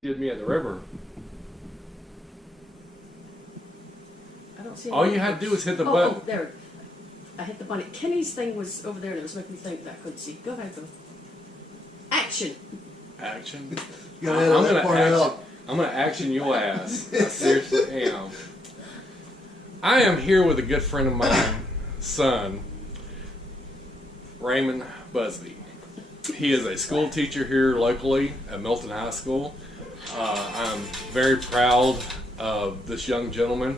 Did me at the river. I don't see. All you had to do was hit the button. Oh, there. I hit the button. Kenny's thing was over there, and it was making me think that I couldn't see. Go ahead, go. Action. Action. You gotta edit that part out. I'm gonna action your ass. I seriously am. I am here with a good friend of mine, son, Raymond Busby. He is a school teacher here locally at Milton High School. I'm very proud of this young gentleman.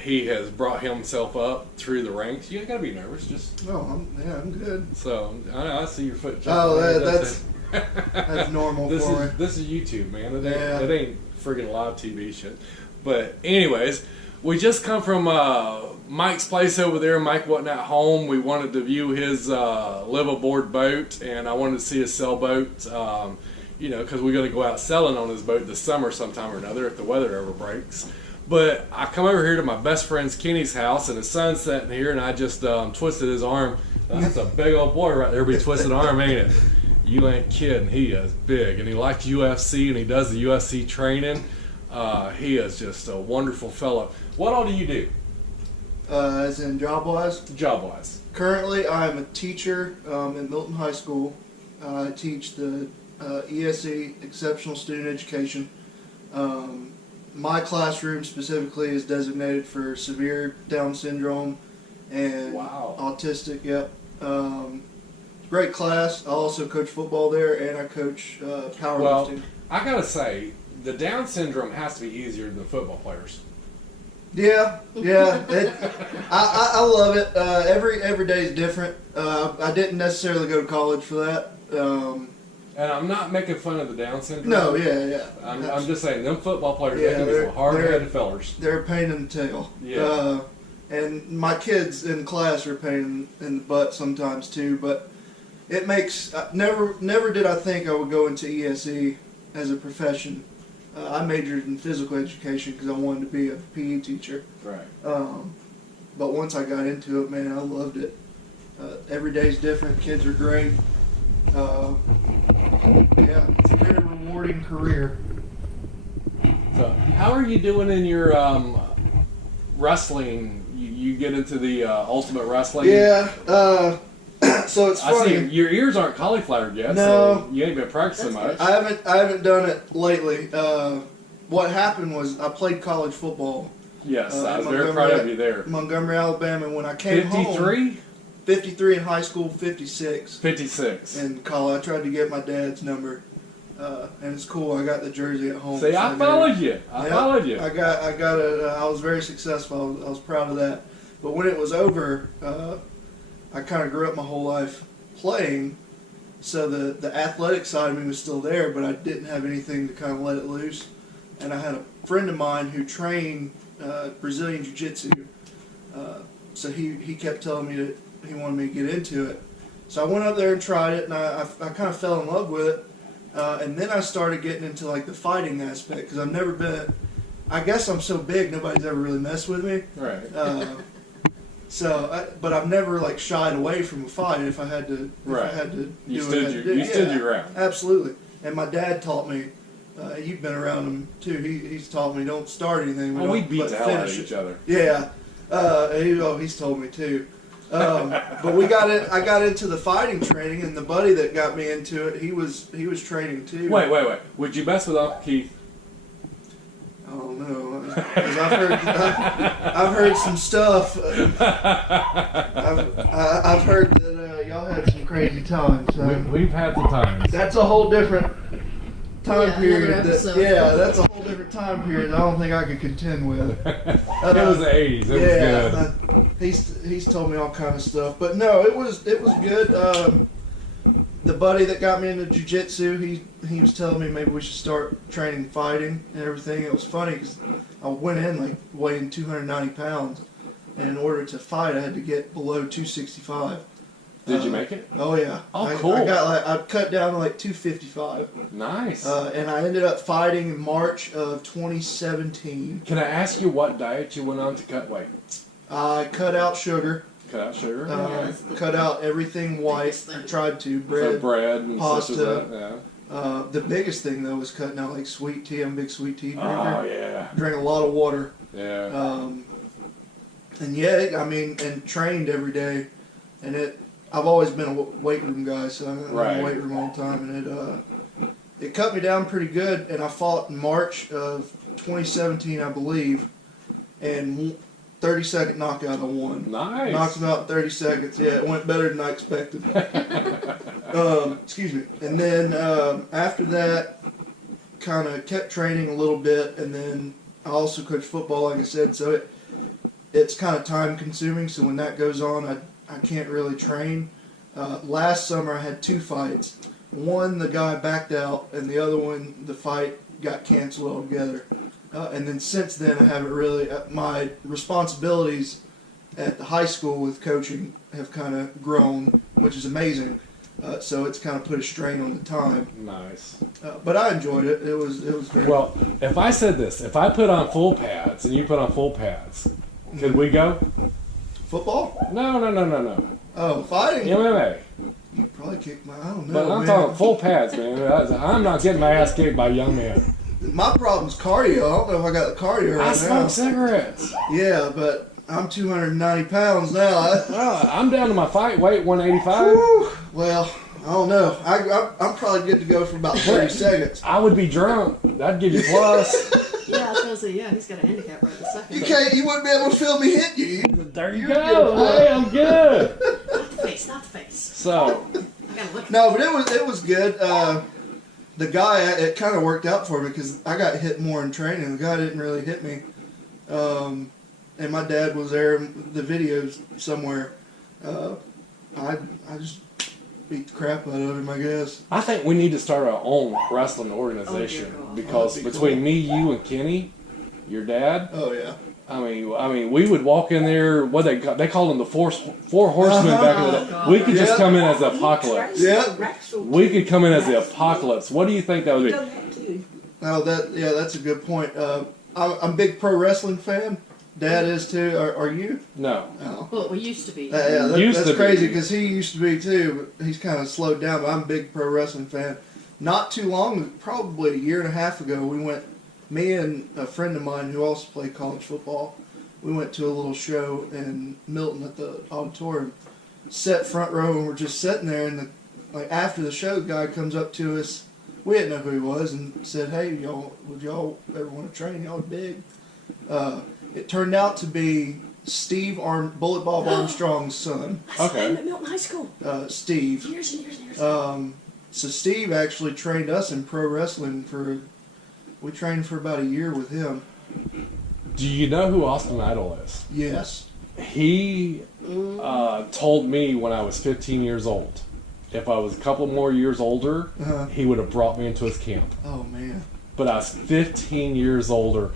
He has brought himself up through the ranks. You ain't gotta be nervous. Just I'm good. so I see your foot. Oh, that's normal for me. This is YouTube, man. It ain't friggin' live TV shit. But anyways, we just come from Mike's place over there. Mike wasn't at home. We wanted to view his live aboard boat, and I wanted to see his sailboat. Because we're going to go out sailing on his boat this summer sometime or another if the weather ever breaks. But I come over here to my best friend's Kenny's house, and his son's sitting here, and I just twisted his arm. That's a big old boy right there, but he twisted arm, ain't it? You ain't kidding. He is big, and he likes UFC, and he does the UFC training. He is just a wonderful fellow. What all do you do? As in job-wise? Job-wise. Currently, I'm a teacher at Milton High School. I teach the ESE, Exceptional Student Education. My classroom specifically is designated for severe Down syndrome and autistic. Yep. Great class. I also coach football there, and I coach powerlifting. Well, I gotta say, the Down syndrome has to be easier than football players. Yeah. I love it. Every day is different. I didn't necessarily go to college for that. And I'm not making fun of the Down syndrome. No, yeah. I'm just saying, them football players, they can be some hard-headed fellers. They're a pain in the tail. Yeah. And my kids in class are a pain in the butt sometimes too, but it makes, never did I think I would go into ESE as a profession. I majored in physical education because I wanted to be a PE teacher. Right. But once I got into it, man, I loved it. Every day's different. Kids are great. It's a very rewarding career. So, how are you doing in your wrestling? You get into the ultimate wrestling? Yeah. So it's funny. I see your ears aren't cauliflowered yet. No, so you ain't been practicing much. I haven't done it lately. What happened was I played college football. Yes, I was very proud of you there. Montgomery, Alabama. When I came 53? home, 53 in high school, 56. 56. In college, I tried to get my dad's number, and it's cool. I got the jersey at home. See, I followed you. I followed you. I got it. I was very successful. I was proud of that. But when it was over, I kind of grew up my whole life playing, so the athletic side of me was still there, but I didn't have anything to kind of let it loose. And I had a friend of mine who trained Brazilian Jiu-Jitsu, so he kept telling me that he wanted me to get into it. So I went up there and tried it, and I kind of fell in love with it. And then I started getting into like the fighting aspect, because I've never been, I guess I'm so big, nobody's ever really messed with me. Right. But I've never like shied away from a fight if I had to. Right. If I had to You do stood what I had to do. you stood your ground. Absolutely. And my dad taught me. You've been around him too. He's taught me don't start anything. We beat the hell out of each other. Yeah. He's told me too. But I got into the fighting training, and the buddy that got me into it, he was training too. Wait. Would you mess with Uncle Keith? I don't know, 'cause I've heard some stuff. I've heard that y'all had some crazy times. We've had some times. That's a whole different time period. That's a whole different time period. I don't think I could contend with. It was the 80s. It was good. He's told me all kind of stuff, but no, it was good. The buddy that got me into jiu-jitsu, he was telling me maybe we should start training fighting and everything. It was funny because I went in like weighing 290 pounds, and in order to fight, I had to get below 265. Did you make it? Oh yeah. Oh, cool. I cut down to like 255. Nice. And I ended up fighting in March of 2017. Can I ask you what diet you went on to cut weight? I cut out sugar. Cut out sugar. Cut out everything white. I tried to bread, bread and pasta. such as that. The biggest thing though was cutting out like sweet tea. I'm a big sweet tea drinker. Oh yeah. Drank a lot of water. Yeah. And yeah, I mean, and trained every day. And I've always been a weight room guy, so I'm in the weight room all the time. And it cut me down pretty good. And I fought in March of 2017, I believe, and 30-second knockout I won. Nice. Knocked him out in 30 seconds. Yeah, it went better than I expected. Excuse me. And then after that, kind of kept training a little bit, and then I also coach football, like I said, so it's kind of time consuming. So when that goes on, I can't really train. Last summer I had 2 fights. One, the guy backed out, and the other one, the fight got canceled altogether. And then since then, I haven't really. My responsibilities at the high school with coaching have kind of grown, which is amazing. So it's kind of put a strain on the time. Nice. But I enjoyed it. It was very Well, if I said this, if I put on full pads and you put on full pads, could we go? Football? No. Oh, fighting? MMA. You'd probably kick my. I don't know. But I'm man. talking full pads, man. I'm not getting my ass kicked by a young man. My problem's cardio. I don't know if I got the cardio right I now. smoke cigarettes. Yeah, but I'm 290 pounds now. Well, I'm down to my fight weight, 185. Whew, well, I don't know. I'm probably good to go for about 30 seconds. I would be drunk. That'd give you plus. Yeah, I was gonna say, yeah, he's got a handicap right this second. You wouldn't be able to feel me hit you. There you go. Hey, I'm good. Not the face. So, I gotta look. No, but it was good. The guy, it kind of worked out for me because I got hit more in training. The guy didn't really hit me. And my dad was there in the videos somewhere. I just beat the crap out of him, I guess. I think we need to start our own wrestling organization because That'd be between cool. me, you, and Kenny, your dad, Oh, yeah. I mean, we would walk in there. What they called them, the four horsemen back in the day. God. We could just Yeah. come in as the apocalypse. Yeah. We could come in as the apocalypse. What do you think that would be? Oh, that's a good point. I'm a big pro wrestling fan. Dad is too. Are you? No. Oh. Well, we used to be. Yeah, Used to that's be. crazy because he used to be too, but he's kind of slowed down. But I'm a big pro wrestling fan. Not too long, probably a year and a half ago, me and a friend of mine who also played college football, we went to a little show in Milton at the auditorium. Sat front row, and we're just sitting there, and after the show, the guy comes up to us. We didn't know who he was, and said, "Hey, would y'all ever want to train? Y'all big." It turned out to be Steve Bullet Bob Armstrong's son. Okay. At Milton High School. Steve. Years and years and years. So Steve actually trained us in pro wrestling we trained for about a year with him. Do you know who Austin Idol is? Yes. He told me when I was 15 years old, if I was a couple more years older, he would have brought me into his camp. Oh, man. But I was 15 years older,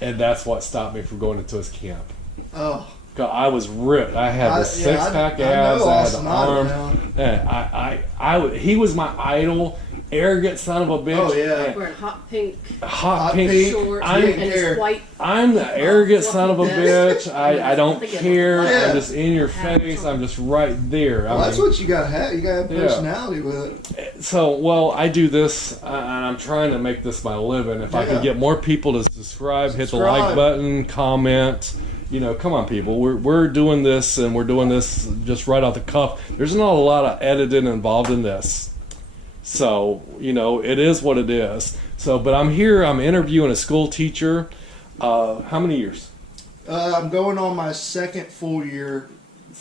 and that's what stopped me from going into his camp. Oh. 'Cause I was ripped. I had the six-pack abs. I had the arms. And he was my idol. Arrogant son of a bitch. Oh, yeah. Wearing hot pink Hot pink. shorts I'm- and his white. I'm the arrogant son of a bitch. I don't care. Yeah. I'm just in your face. I'm just right there. Well, that's what you got to have. You got to have Yeah. personality with it. So, well, I do this, and I'm trying to make this my living. If I Yeah. can get more people to subscribe, hit the like button, comment. Come on, people. We're doing this, and we're doing this just right off the cuff. There's not a lot of editing involved in this. So, it is what it is. So, but I'm here. I'm interviewing a school teacher. How many years? I'm going on my second full year,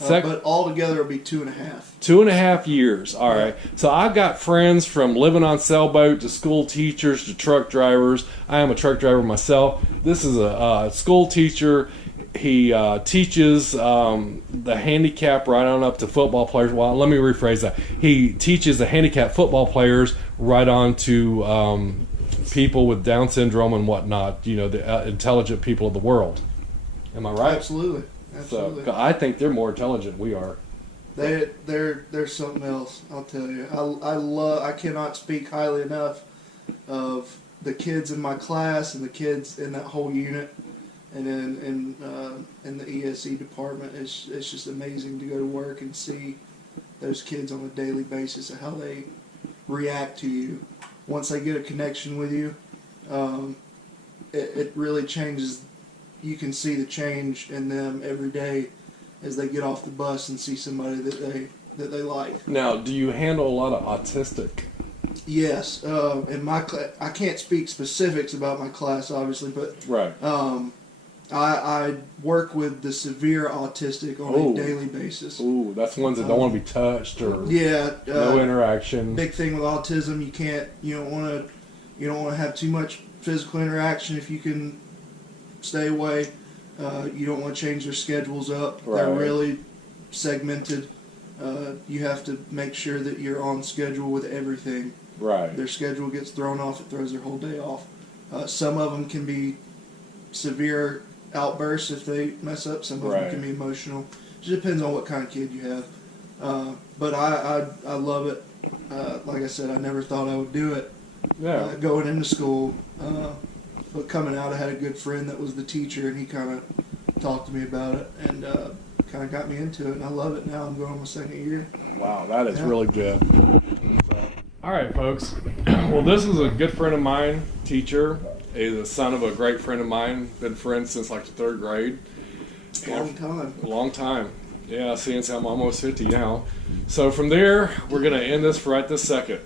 but altogether it'll be 2.5. 2.5 years. All right. So I've got friends from living on sailboat to school teachers to truck drivers. I am a truck driver myself. This is a school teacher. He teaches the handicap right on up to football players. Well, let me rephrase that. He teaches the handicap football players right on to people with Down syndrome and whatnot. The intelligent people of the world. Am I right? Absolutely. So I think they're more intelligent than we are. They're something else. I'll tell you. I cannot speak highly enough of the kids in my class and the kids in that whole unit. And then in the ESE department, it's just amazing to go to work and see those kids on a daily basis and how they react to you. once they get a connection with you, it really changes. You can see the change in them every day as they get off the bus and see somebody that they like. Now, do you handle a lot of autistic? Yes, in my I can't speak specifics about my class, obviously, but Right. I work with the severe autistic on a daily basis. Ooh, that's ones that don't want to be touched or no interaction. Big thing with autism, you don't want to have too much physical interaction if you can stay away. You don't want to change their schedules up. Right. They're really segmented. You have to make sure that you're on schedule with everything. Right. Their schedule gets thrown off, it throws their whole day off. Some of them can be severe outbursts if they mess up. Some of them can be emotional. It just depends on what kind of kid you have. But I love it. Like I said, I never thought I would do it going into school. But coming out, I had a good friend that was the teacher, and he kind of talked to me about it and kind of got me into it. And I love it now. I'm going on my second year. Wow, that is really good. All right, folks. Well, this is a good friend of mine, teacher. He's the son of a great friend of mine. Been friends since like the 3rd grade. Long time. Yeah, seeing as I'm almost 50 now. So from there, we're going to end this for right this second.